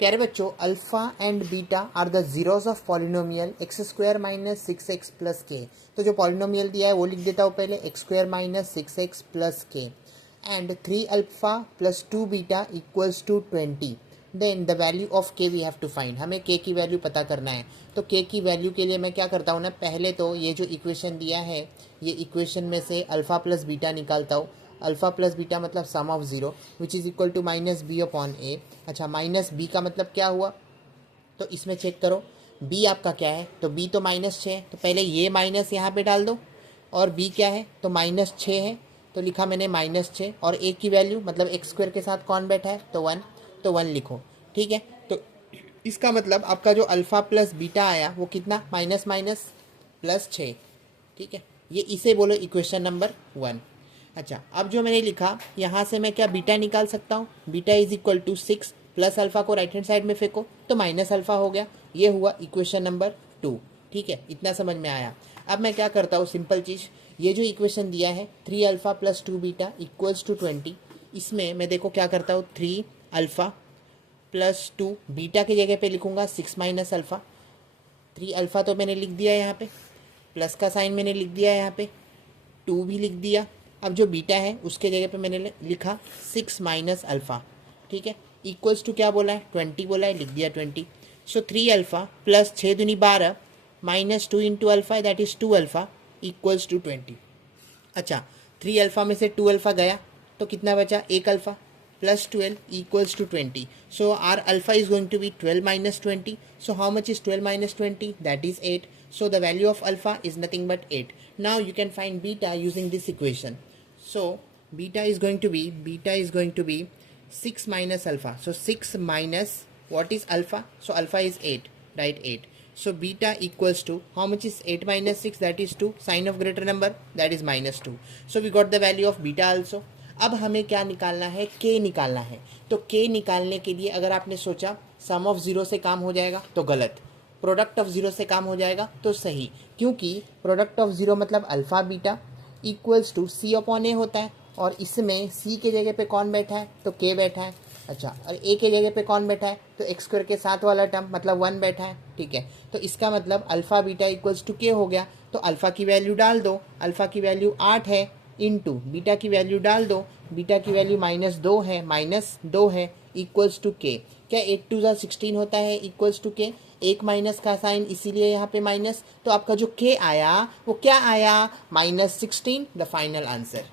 प्यारे बच्चों, alpha and beta are the zeros of polynomial x square minus six x plus k. तो जो polynomial दिया है वो लिख देता हूँ पहले, x square minus six x plus k and three alpha plus two beta equals to 20। Then the value of k we have to find. हमें के की वैल्यू पता करना है। तो के की वैल्यू के लिए मैं क्या करता हूँ ना, पहले तो ये जो इक्वेशन दिया है ये इक्वेशन में से अल्फा प्लस बीटा निकालता हूँ। अल्फा प्लस बीटा मतलब sum of zero which is equal to minus b upon a. अच्छा, माइनस बी का मतलब क्या हुआ, तो इसमें चेक करो बी आपका क्या है, तो बी तो माइनस 6 है, तो पहले ये माइनस यहाँ पे डाल दो। और बी क्या है, तो माइनस 6 है, तो लिखा मैंने माइनस 6। और ए की वैल्यू मतलब एक्स स्क्वायर के साथ कौन बैठा है, तो 1, तो 1 लिखो। ठीक है, तो इसका मतलब आपका जो अल्फ़ा प्लस बीटा आया वो कितना, माइनस माइनस प्लस 6। ठीक है, ये इसे बोलो इक्वेशन नंबर 1। अच्छा, अब जो मैंने लिखा यहाँ से मैं क्या बीटा निकाल सकता हूँ, beta is equal to 6 plus alpha को राइट हैंड साइड में फेंको तो माइनस अल्फ़ा हो गया। ये हुआ इक्वेशन नंबर 2। ठीक है, इतना समझ में आया। अब मैं क्या करता हूँ, सिंपल चीज़, ये जो इक्वेशन दिया है 3 alpha plus 2 beta equals to 20, इसमें मैं देखो क्या करता हूँ, 3 अल्फ़ा प्लस 2 बीटा की जगह पे लिखूँगा 6 माइनस अल्फ़ा। 3 अल्फ़ा तो मैंने लिख दिया यहाँ पे, प्लस का साइन मैंने लिख दिया यहाँ पे, 2 भी लिख दिया। अब जो बीटा है उसके जगह पे मैंने लिखा 6 माइनस अल्फ़ा। ठीक है, इक्वल्स टू क्या बोला है, 20 बोला है, लिख दिया 20। सो 3 अल्फ़ा प्लस 6 दूनी 12 minus 2 into alpha that is 2 alpha equals to 20। अच्छा, 3 अल्फ़ा में से 2 अल्फ़ा गया तो कितना बचा, 1 alpha plus 12 equals to 20. So our alpha is going to be 12 minus 20. So how much is 12 minus 20? That is 8. So the value of alpha is nothing but 8. Now you can find beta using this equation. So beta is going to be 6 minus alpha. So 6 minus what is alpha? So alpha is 8, right? 8. So beta equals to how much is 8 minus 6? That is 2. Sign of greater number, that is minus 2. So we got the value of beta also. अब हमें क्या निकालना है, के निकालना है। तो के निकालने के लिए अगर आपने सोचा सम ऑफ ज़ीरो से काम हो जाएगा तो गलत, प्रोडक्ट ऑफ ज़ीरो से काम हो जाएगा तो सही, क्योंकि प्रोडक्ट ऑफ ज़ीरो मतलब alpha beta equals to c upon a होता है। और इसमें सी के जगह पे कौन बैठा है, तो के बैठा है। अच्छा, और ए के जगह पे कौन बैठा है, तो एक्स स्क्वायर के साथ वाला टर्म मतलब 1 बैठा है। ठीक है, तो इसका मतलब अल्फ़ा बीटा इक्वल्स टू के हो गया। तो अल्फ़ा की वैल्यू डाल दो, अल्फ़ा की वैल्यू 8 है, इंटू बीटा की वैल्यू डाल दो, बीटा की वैल्यू -2 है इक्वल्स टू के। क्या 8 2 16 होता है इक्वल्स टू के, एक माइनस का साइन इसीलिए यहाँ पे माइनस। तो आपका जो के आया वो क्या आया, -16, द फाइनल आंसर।